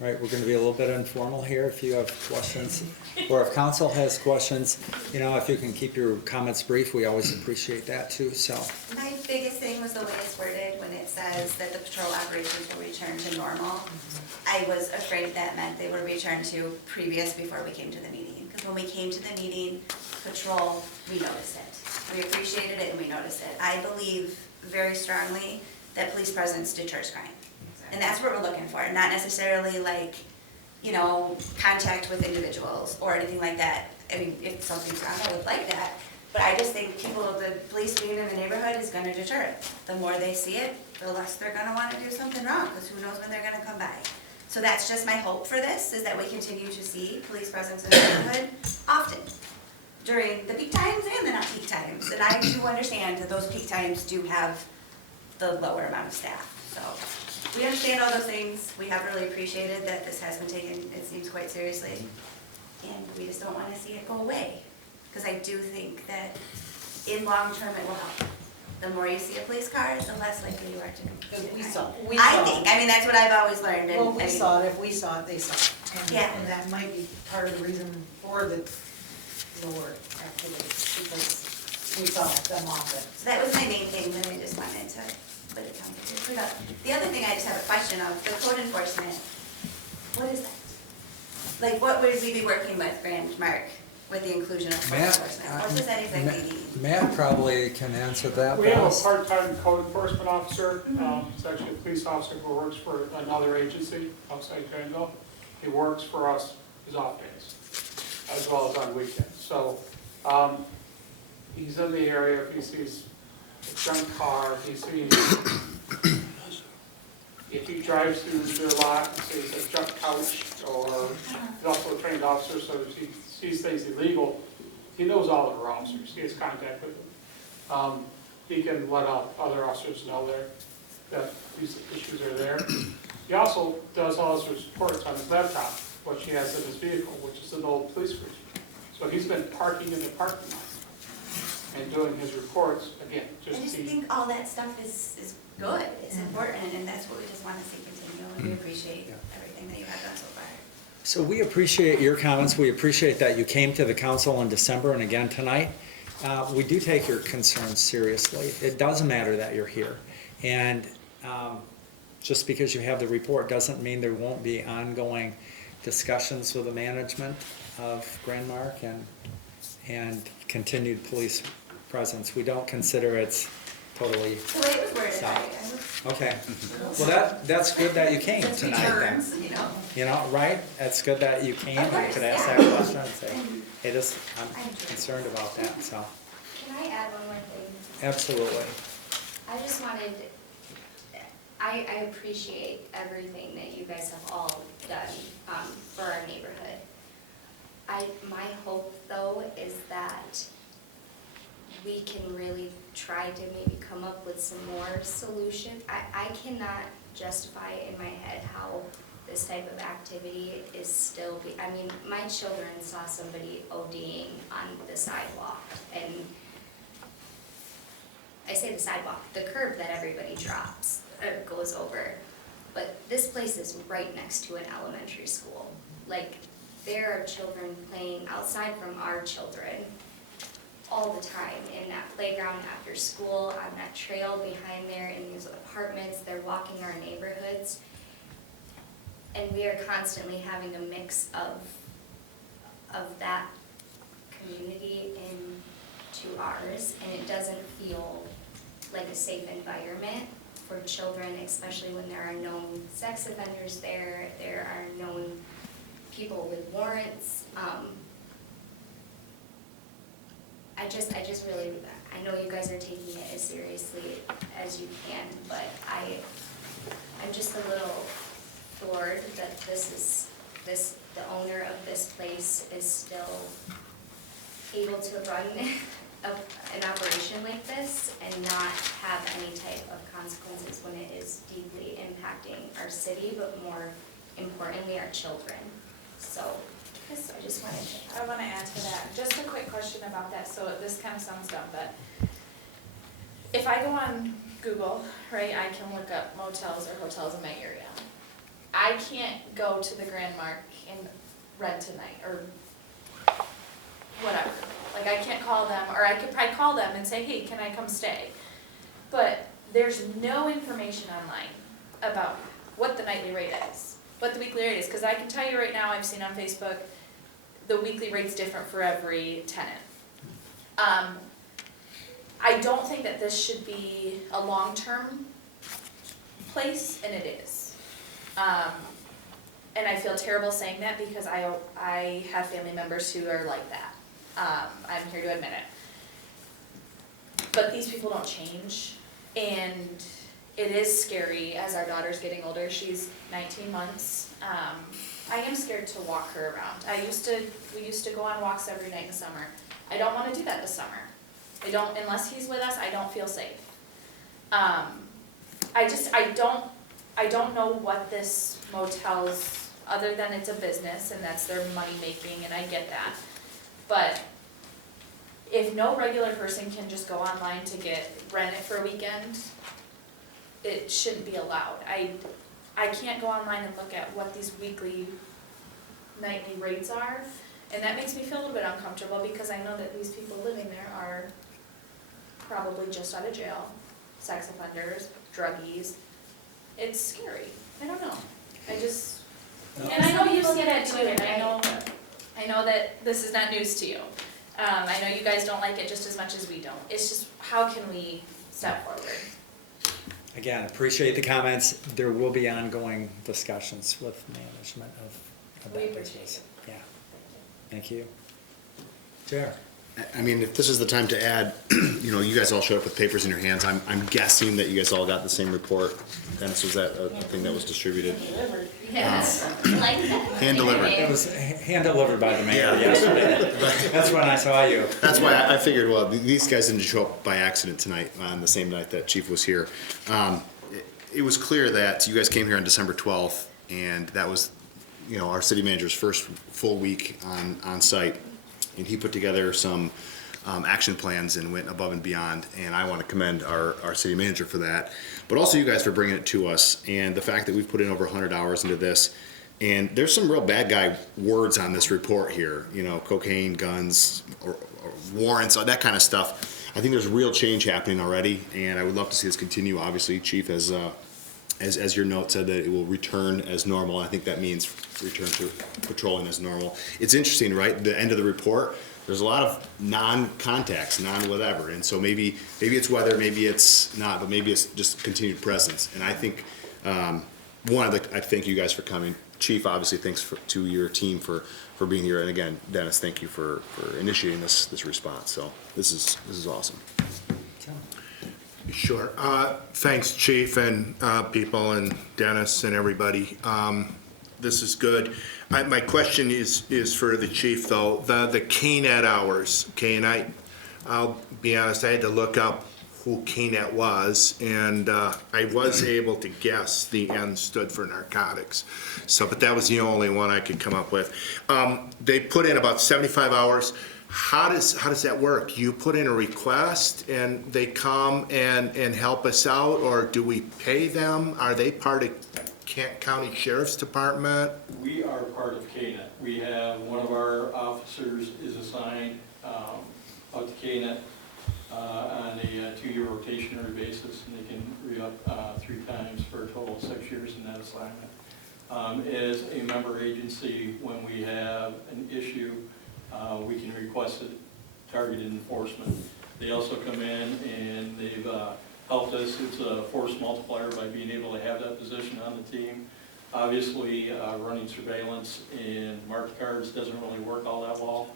All right, we're gonna be a little bit informal here. If you have questions, or if council has questions, you know, if you can keep your comments brief, we always appreciate that too, so. My biggest thing was the way it's worded when it says that the patrol operations will return to normal. I was afraid that meant they were returned to previous before we came to the meeting. Because when we came to the meeting, patrol, we noticed it. We appreciated it and we noticed it. I believe very strongly that police presence deters crime. And that's what we're looking for, not necessarily like, you know, contact with individuals or anything like that. I mean, if something's wrong, I would like that. But I just think people, the police being in the neighborhood is gonna deter it. The more they see it, the less they're gonna wanna do something wrong, because who knows when they're gonna come by. So that's just my hope for this, is that we continue to see police presence in the neighborhood often, during the peak times and the not peak times. And I do understand that those peak times do have the lower amount of staff, so. We understand all those things. We have really appreciated that this has been taken, it seems, quite seriously. And we just don't want to see it go away. Because I do think that in long term it will help. The more you see a police car, the less likely you are to commit a crime. I think, I mean, that's what I've always learned. Well, we saw it, if we saw it, they saw it. And- Yeah. And that might be part of the reason for the lower activity, because we saw them often. So that was my main thing that I just wanted to put it down to. The other thing I just have a question of, the code enforcement, what is that? Like, what would we be working with, Grand Mark, with the inclusion of code Matt, enforcement? What does that exactly mean? Matt probably can answer that We have a best. part-time code enforcement officer. It's actually a police officer who works for another agency outside Grandville. He works for us his off days, as well as on weekends. So he's in the area. If he sees a junk car, if he sees, if he drives through their lot and sees a junk couch, or he's also a trained officer, so if he sees things illegal, he knows all of our officers. He has contact with them. He can let out other officers know that these issues are there. He also does all his reports on his laptop, what he has in his vehicle, which is an old police cruiser. So he's been parking in the parking lot and doing his reports, again, I just think all that stuff is good, it's important, and that's what we just want to see continue, and we appreciate everything that you have done so far. So we appreciate your comments. We appreciate that you came to the council in December and again tonight. We do take your concerns seriously. It doesn't matter that you're here. And just because you have the report doesn't mean there won't be ongoing discussions with the management of Grandmark and continued police presence. We don't consider it's totally The way it was worded, stopped. Okay. Well, that's good that you came Just tonight then. returns, you know. You know, right? That's good that you came Of and course, could ask yeah. that question and say, hey, this, I'm concerned about that, so, Can I add one more thing? absolutely. I just wanted, I appreciate everything that you guys have all done for our neighborhood. My hope, though, is that we can really try to maybe come up with some more solutions. I cannot justify in my head how this type of activity is still I mean, my children saw somebody ODing on the sidewalk, and I say the sidewalk, the curb that everybody drops, goes over. But this place is right next to an elementary school. Like, there are children playing outside from our children all the time in that playground after school, on that trail behind there, in these apartments. They're walking our neighborhoods. And we are constantly having a mix of that community into ours, and it doesn't feel like a safe environment for children, especially when there are known sex offenders there are known people with warrants. I just really, I know you guys are taking it as seriously as you can, but I'm just a little floored that the owner of this place is still able to run an operation like this and not have any type of consequences when it is deeply impacting our city, but more important. We are children. So I just wanted to. I want to add to that, just a quick question about that, so this kind of sounds dumb, but if I go on Google, right, I can look up motels or hotels in my area. I can't go to the Grand Mark and rent a night, or whatever. Like, I can't call them, or I could probably call them and say, hey, can I come stay? But there's no information online about what the nightly rate is, what the weekly rate is, because I can tell you right now, I've seen on Facebook, the weekly rate's different for every tenant. I don't think that this should be a long-term place, and it is. And I feel terrible saying that because I have family members who are like that. I'm here to admit it. But these people don't change, and it is scary as our daughter's getting older. She's 19 months. I am scared to walk her around. We used to go on walks every night in the summer. I don't want to do that this summer. Unless he's with us, I don't feel safe. I don't know what this motel's, other than it's a business and that's their money making, and I get that. But if no regular person can just go online to rent it for a weekend, it shouldn't be allowed. I can't go online and look at what these weekly, nightly rates are, and that makes me feel a little bit uncomfortable because I know that these people living there are probably just out of jail, sex offenders, druggies. It's scary. I don't know. And I know you see that too, and I know that this is not news to you. I know you guys don't like it just as much as we don't. It's just, how can we step forward? Again, appreciate the comments. There will be ongoing discussions with management of We that appreciate business. Yeah. Thank you. Chair. I mean, if this is the time to add, you know, you guys all showed up with papers in your hands. I'm guessing that you guys all got the same report. Dennis, was that a thing that was distributed? Yes. Like that. Hand delivered. It was hand delivered by the mayor Yeah. yesterday. That's when I saw you. That's why I figured, well, these guys didn't show up by accident tonight on the same night that Chief was here. It was clear that you guys came here on December 12th, and that was, you know, our city manager's first full week on site. And he put together some action plans and went above and beyond. And I want to commend our city manager for that, but also you guys for bringing it to us. And the fact that we've put in over 100 hours into this. And there's some real bad guy words on this report here, you know, cocaine, guns, or warrants, that kind of stuff. I think there's real change happening already, and I would love to see this continue. Obviously, Chief, as your note said, that it will return as normal. I think that means return to patrolling as normal. It's interesting, right? The end of the report, there's a lot of non-contacts, non-whatever, and so maybe it's weather, maybe it's not, but maybe it's just continued presence. And I think I thank you guys for coming. Chief, obviously, thanks to your team for being here, and again, Dennis, thank you for initiating this response. So this is awesome. Sure. Thanks, Chief, and people, and Dennis, and everybody. This is good. My question is for the Chief, though. The KNET hours, okay, and I'll be honest, I had to look up who KNET was, and I was able to guess the N stood for narcotics. So, but that was the only one I could come up with. They put in about 75 hours. How does that work? You put in a request and they come and help us out, or do we pay them? Are they part of Kent County Sheriff's Department? We are part of KNET. We have one of our officers is assigned out to KNET on a 2-year rotationary basis, and they can re-up 3 times for a total of 6 years in that assignment. As a member agency, when we have an issue, we can request targeted enforcement. They also come in and they've helped us. It's a force multiplier by being able to have that position on the team. Obviously, running surveillance and marked cards doesn't really work all that well.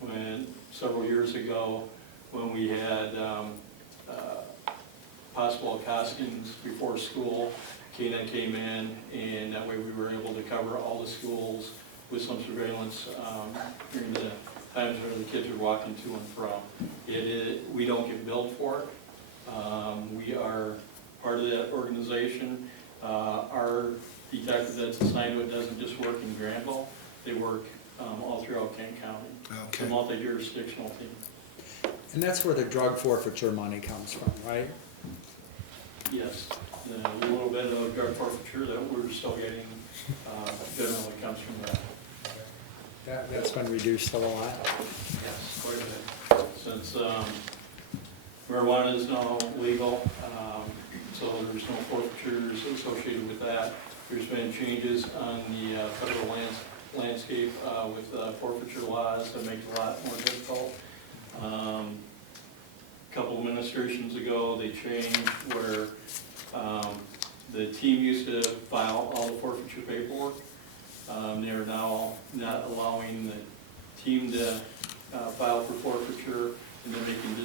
When several years ago, when we had possible accostings before school, KNET came in, and that way we were able to cover all the schools with some surveillance during the times where the kids are walking to and from. We don't get billed for it. We are part of that organization. Our detective that's assigned to it doesn't just work in Grandville, they work all throughout Kent County. It's a multi-jurisdictional team. And that's where the drug forfeiture money comes from, right? Yes, the little bit of drug forfeiture that we're still getting generally comes from that. That's been reduced a lot. Yes, quite a bit. Since marijuana is now legal, so there's no forfeitures associated with that. There's been changes on the federal landscape with forfeiture laws that make it a lot more difficult. A couple administrations ago, they changed where the team used to file all the forfeiture paperwork. They are now not allowing the team to file for forfeiture, and they're making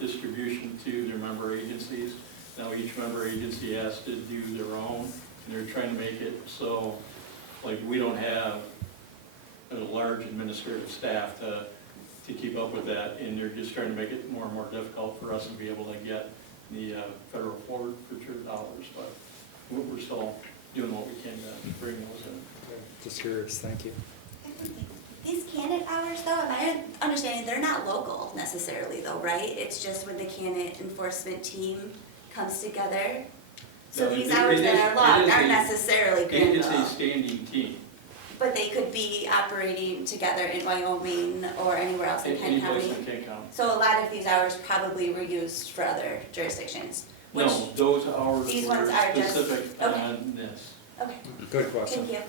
distribution to their member agencies. Now each member agency has to do their own, and they're trying to make it so, like, we don't have a large administrative staff to keep up with that, and they're just trying to make it more and more difficult for us to be able to get the federal forfeiture dollars, but we're still doing what we can to bring those in. Just curious, thank you. These candidate hours, though, am I understanding, they're not local necessarily, though, right? It's just when the candidate enforcement team comes together? So No, these it hours that is- are logged it is aren't a- necessarily It's a Grandville, standing team. but they could be operating together in Wyoming or anywhere else in Any Kent place County? in Kent County. So a lot of these hours probably were used for other jurisdictions? which- No, those hours These were ones are just- specific okay. on this. Okay, Good question. thank you.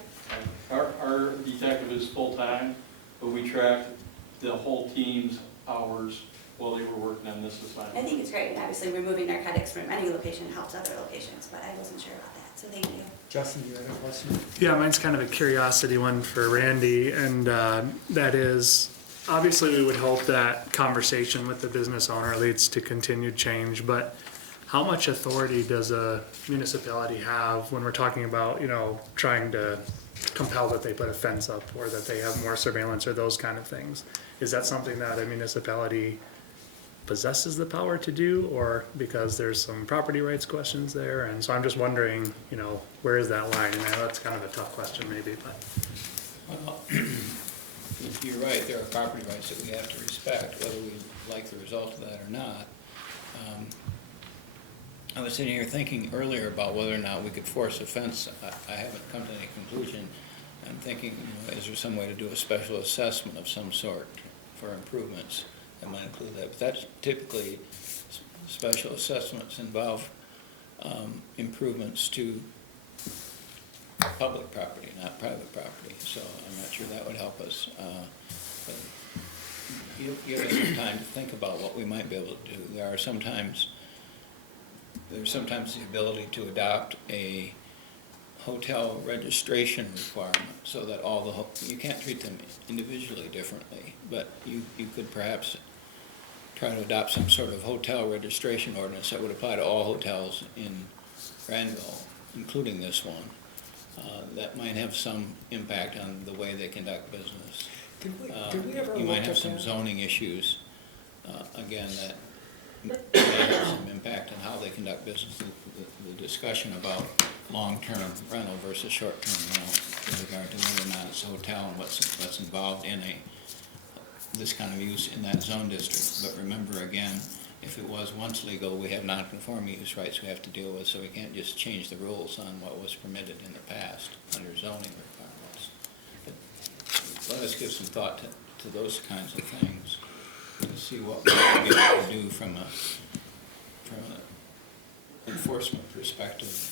Our detective is full-time, but we track the whole team's hours while they were working on this I assignment. think it's great, and obviously removing narcotics from any location helps other locations, but I wasn't sure about that, so thank you. Justin, do you have a question? Yeah, mine's kind of a curiosity one for Randy, and that is, obviously we would hope that conversation with the business owner leads to continued change, but how much authority does a municipality have when we're talking about, trying to compel that they put a fence up or that they have more surveillance or those kind of things? Is that something that a municipality possesses the power to do, or because there's some property rights questions there? And so I'm just wondering, where is that line? And I know that's kind of a tough question maybe, but. Well, you're right, there are property rights that we have to respect, whether we like the result of that or not. I was sitting here thinking earlier about whether or not we could force a fence. I haven't come to any conclusion. I'm thinking, is there some way to do a special assessment of some sort for improvements that might include that? But that's typically, special assessments involve improvements to public property, not private property. So I'm not sure that would help us. But you give us some time to think about what we might be able to do. There's sometimes the ability to adopt a hotel registration requirement so that you can't treat them individually differently, but you could perhaps try to adopt some sort of hotel registration ordinance that would apply to all hotels in Grandville, including this one. That might have some impact on the way they conduct business. Did we ever You might look have at some that? zoning issues, again, that may have some impact on how they conduct business. The discussion about long-term rental versus short-term rental with regard to whether or not it's a hotel and what's involved in this kind of use in that zone district. But remember, again, if it was once legal, we have non-conforming use rights we have to deal with, so we can't just change the rules on what was permitted in the past under zoning requirements. But let us give some thought to those kinds of things, to see what we might be able to do from a enforcement perspective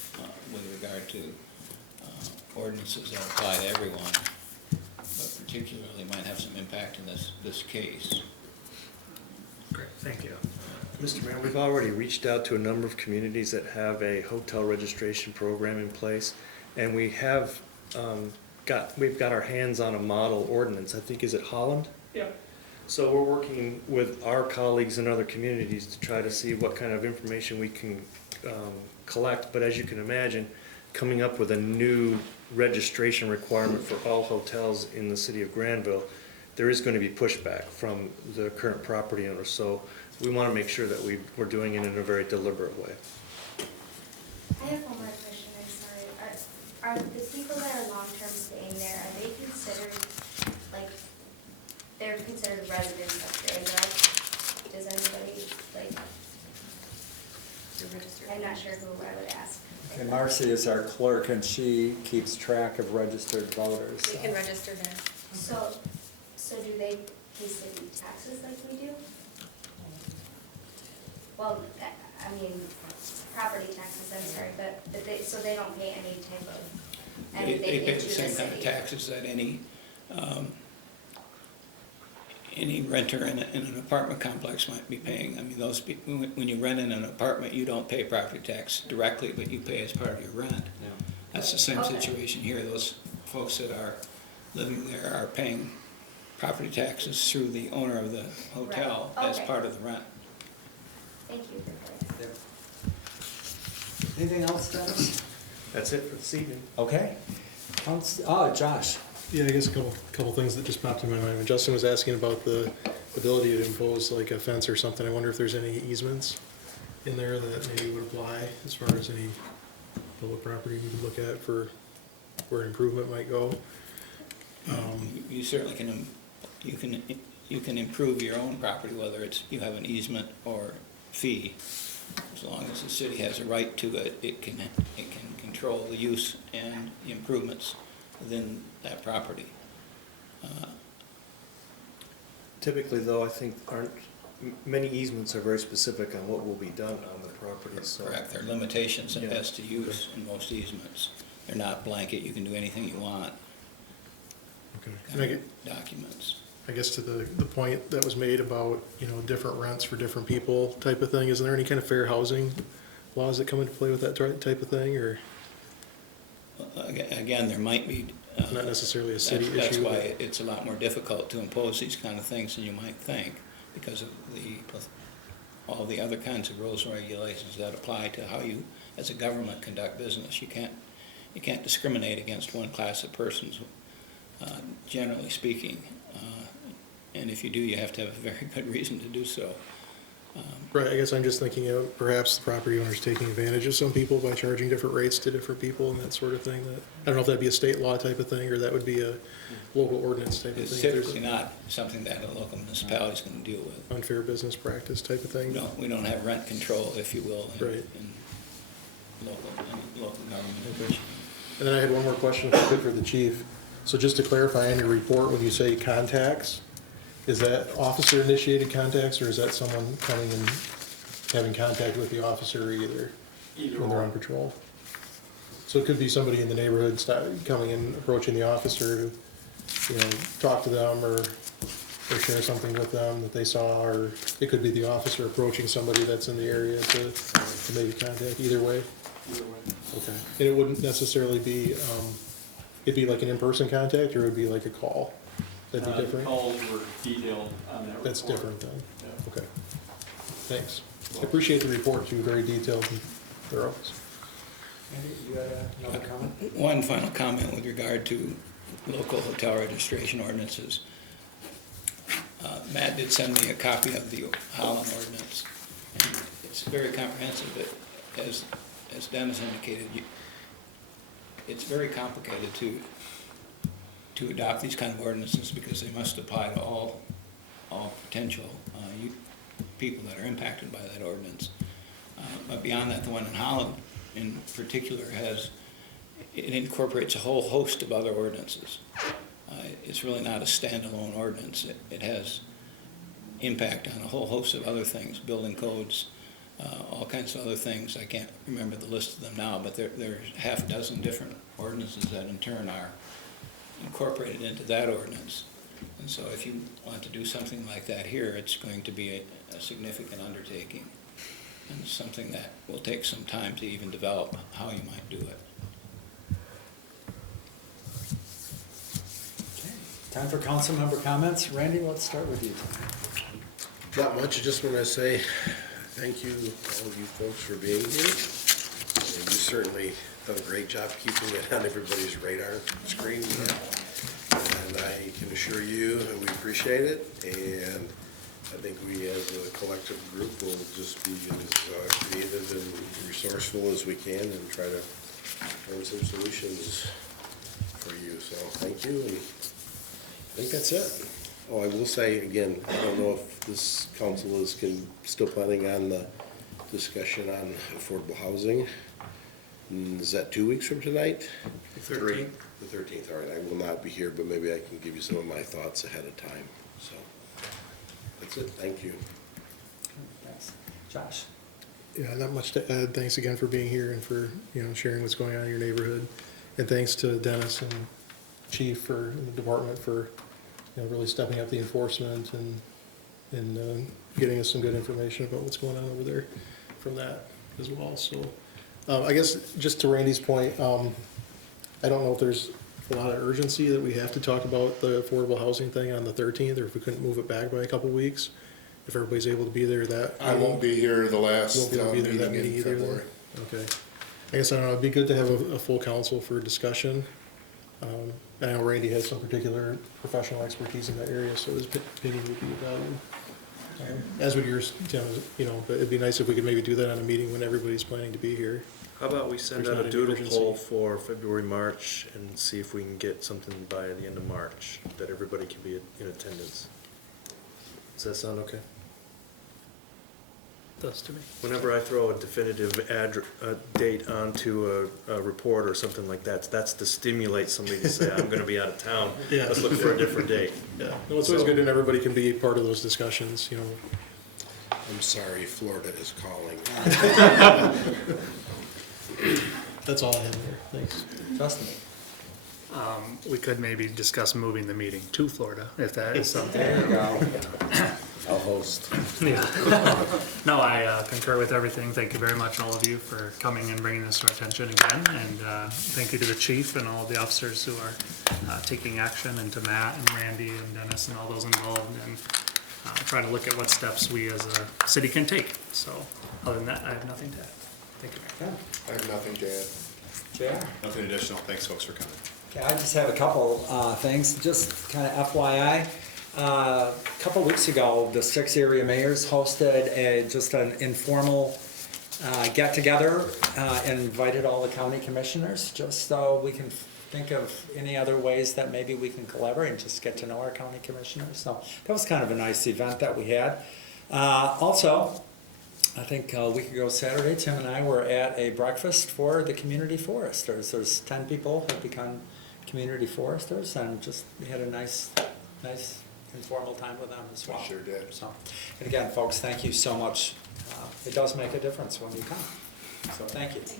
with regard to ordinances that apply to everyone, but particularly might have some impact in this case. Great, thank you. Mr. Mayor, we've already reached out to a number of communities that have a hotel registration program in place, and we've got our hands on a model ordinance. I think, is it Holland? Yeah. So we're working with our colleagues in other communities to try to see what kind of information we can collect. But as you can imagine, coming up with a new registration requirement for all hotels in the city of Grandville, there is going to be pushback from the current property owners. So we want to make sure that we're doing it in a very deliberate way. I have one more question, I'm sorry. Are the people that are long-term staying there, are they considered, like, they're considered residents of Grandville? Does anybody, like, I'm not sure who I would ask. And Marcy is our clerk, and she keeps track of registered voters. We can register there. So do they pay city taxes like we do? Well, I mean, property taxes, I'm sorry, but so they don't pay any type of, They anything pay the into the same kind of city? taxes that any renter in an apartment complex might be paying. I mean, those people, when you rent in an apartment, you don't pay property tax directly, but you pay as part of your rent. That's the same Okay. situation here. Those folks that are living there are paying property taxes through the owner of the hotel Right. as Okay. part of the rent. Thank you for clarifying. Anything else, Dennis? That's it for this evening. Okay. Josh. Yeah, I guess a couple things that just popped in my mind. When Justin was asking about the ability to impose like a fence or something, I wonder if there's any easements in there that maybe would apply as far as any public property we could look at for where an improvement might go. You certainly can, you can improve your own property, whether it's, you have an easement or fee. As long as the city has a right to it, it can control the use and the improvements within that property. Typically, though, I think many easements are very specific on what will be done on the property, so. Correct, there are limitations as to use in most easements. They're not blanket, you can do anything you want. Okay. Kind of documents. I guess to the point that was made about, different rents for different people type of thing, isn't there any kind of fair housing laws that come into play with that type of thing, or? Again, there might be. Not necessarily a city issue. That's why it's a lot more difficult to impose these kind of things than you might think, because of all the other kinds of rules and regulations that apply to how you, as a government, conduct business. You can't discriminate against one class of persons, generally speaking. And if you do, you have to have a very good reason to do so. Right, I guess I'm just thinking of perhaps the property owner's taking advantage of some people by charging different rates to different people and that sort of thing. That I don't know if that'd be a state law type of thing, or that would be a local ordinance type of thing. It's if there's typically not something that a local municipality is going to deal with. Unfair business practice type of thing. We don't have rent control, if you will, Right. in local government. And then I had one more question, if I could, for the chief. So just to clarify on your report, when you say contacts, is that officer-initiated contacts, or is that someone coming and having contact with the officer either when they're on patrol? So it could be somebody in the neighborhood coming and approaching the officer to, talk to them or share something with them that they saw, or it could be the officer approaching somebody that's in the area to maybe contact, either way? Either way. Okay. And it wouldn't necessarily be, it'd be like an in-person contact, or it would be like a call? That'd be different? Calls were detailed on that report. That's different then? Yeah. Okay. Thanks. I appreciate the report too, very detailed and thorough. Andy, you had another comment? One final comment with regard to local hotel registration ordinances. Matt did send me a copy of the Holland ordinance. And it's very comprehensive, but as Dennis indicated, it's very complicated to adopt these kind of ordinances because they must apply to all potential people that are impacted by that ordinance. But beyond that, the one in Holland in particular it incorporates a whole host of other ordinances. It's really not a standalone ordinance. It has impact on a whole host of other things, building codes, all kinds of other things. I can't remember the list of them now, but there's half a dozen different ordinances that in turn are incorporated into that ordinance. And so if you want to do something like that here, it's going to be a significant undertaking and something that will take some time to even develop how you might do it. Time for council member comments. Randy, let's start with you tonight. Not much, I just want to say thank you, all of you folks, for being here. And you certainly done a great job keeping it on everybody's radar screen. And I can assure you that we appreciate it. And I think we as a collective group will just be as creative and resourceful as we can and try to and some solutions for you, so thank you, and I think that's it. Oh, I will say, again, I don't know if this council is still planning on the discussion on affordable housing. Is that 2 weeks from tonight? The 13th. The 13th, all right, I will not be here, but maybe I can give you some of my thoughts ahead of time, so. That's it, thank you. Thanks. Josh? Yeah, not much to add. Thanks again for being here and for, sharing what's going on in your neighborhood. And thanks to Dennis and Chief and the department for, really stepping up the enforcement and getting us some good information about what's going on over there from that as well. So, I guess just to Randy's point, I don't know if there's a lot of urgency that we have to talk about the affordable housing thing on the 13th, or if we couldn't move it back by a couple weeks. If everybody's able to be there that. I won't be here the last You won't be able to be there that meeting meeting in either then? February. Okay. I guess, I don't know, it'd be good to have a full council for discussion. I know Randy has some particular professional expertise in that area, so his opinion would be valued. As would yours, Tim, but it'd be nice if we could maybe do that on a meeting when everybody's planning to be here. How about we send There's out not a any doodle urgency. poll for February, March, and see if we can get something by the end of March, that everybody can be in attendance. Does that sound okay? Does to me. Whenever I throw a definitive date onto a report or something like that, that's to stimulate somebody to say, I'm gonna be out of town. Yeah. Let's look for a different date. Yeah, no, it's always good and everybody can be part of those discussions, I'm sorry, Florida is calling. That's all I have there. Thanks. Justin? We could maybe discuss moving the meeting to Florida, if that is something. There you go. I'll host. Yeah. No, I concur with everything. Thank you very much, all of you, for coming and bringing this to our attention again. And thank you to the chief and all the officers who are taking action, and to Matt and Randy and Dennis and all those involved, and trying to look at what steps we as a city can take. So other than that, I have nothing to add. Thank you. I have nothing to add. JR? Nothing additional. Thanks, folks, for coming. Okay, I just have a couple things, just kind of FYI. A couple weeks ago, the 6 area mayors hosted just an informal get-together, and invited all the county commissioners, just so we can think of any other ways that maybe we can collaborate and just get to know our county commissioners. So that was kind of a nice event that we had. Also, I think a week ago Saturday, Tim and I were at a breakfast for the community foresters. There's 10 people who become community foresters, and just we had a nice informal time with them as well. Sure did. So, and again, folks, thank you so much. It does make a difference when you come. So thank you. Is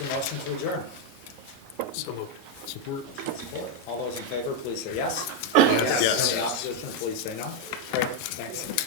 there a motion to adjourn? So moved. Support. Support. All those in favor, please say yes. Yes. Any opposition, please say no. Great, thanks.